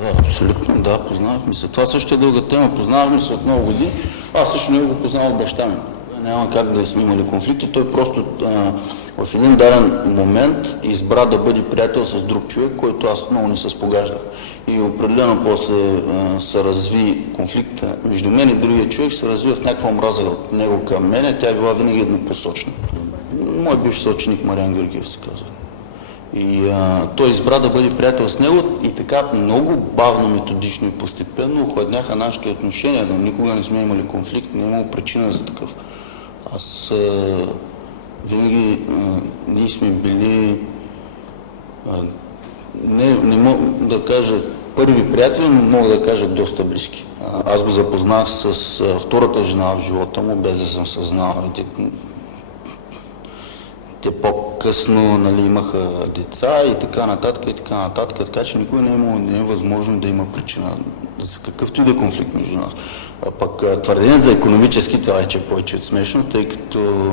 Да, абсолютно, да, познавахме се. Това също е дълга тема. Познавахме се от много години. Аз също не го познавам от баща ми. Няма как да сме имали конфликти. Той просто в един даден момент избра да бъде приятел с друг човек, който аз много не се спогаждах. И определено после се разви конфликта между мен и другия човек, се разви в някаква омраза от него към мене. Тя е била винаги еднопосочна. Мой бивш съученик Мариан Георгиев се казва. И той избра да бъде приятел с него и така много бавно, методично и постепенно охладняха нашите отношения, но никога не сме имали конфликт, не е имало причина за такъв. Аз винаги ние сме били, не мога да кажа първи приятели, но мога да кажа доста близки. Аз го запознах с втората жена в живота му, без да съм съзнал. Те по-късно имаха деца и така нататък, така че никога не е възможно да има причина за какъвто и да е конфликт между нас. А пък твърденият за икономически, това е повече от смешно, тъй като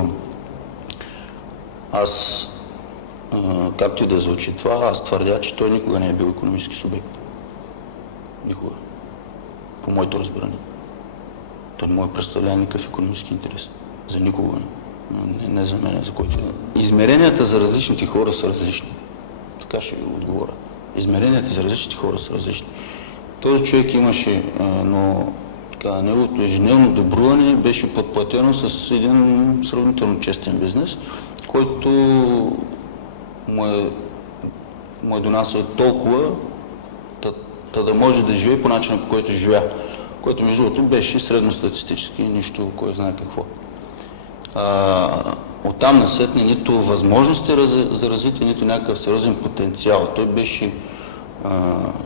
аз, както и да звучи това, аз твърдя, че той никога не е бил икономически субект. Никога. По моето разбиране. Той не може да представлява никакъв икономически интерес. За никога не. Не за мен, за който. Измеренията за различните хора са различни. Така ще ви отговоря. Измеренията за различните хора са различни. Този човек имаше, но неговото ежедневно добруване беше подплатено с един сравнително честен бизнес, който му е донасял толкова, да може да живее по начина, по който живя. Който между другото беше средностатистически, нищо, кой знае какво. Оттам насетне нито възможности за развитие, нито някакъв сериозен потенциал. Той беше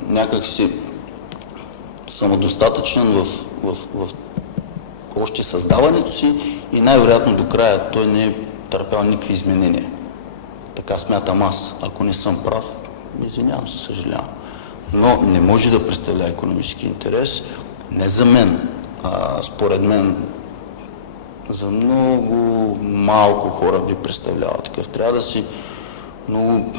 някакси самодостатъчен в още създаването си и най-вероятно до края той не е търпял никакви изменения. Така смятам аз. Ако не съм прав, извинявам се, съжалявам. Но не може да представлява икономически интерес не за мен, а според мен за много малко хора би представлявал такъв. Трябва да си много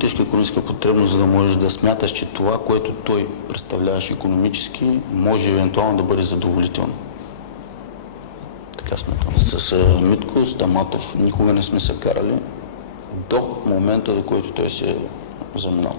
тежка икономическа потребност, за да можеш да смяташ, че това, което той представляваш икономически, може евентуално да бъде задоволително. Така смятам. С Митко Стаматов никога не сме се карали до момента, до който той се е заминал.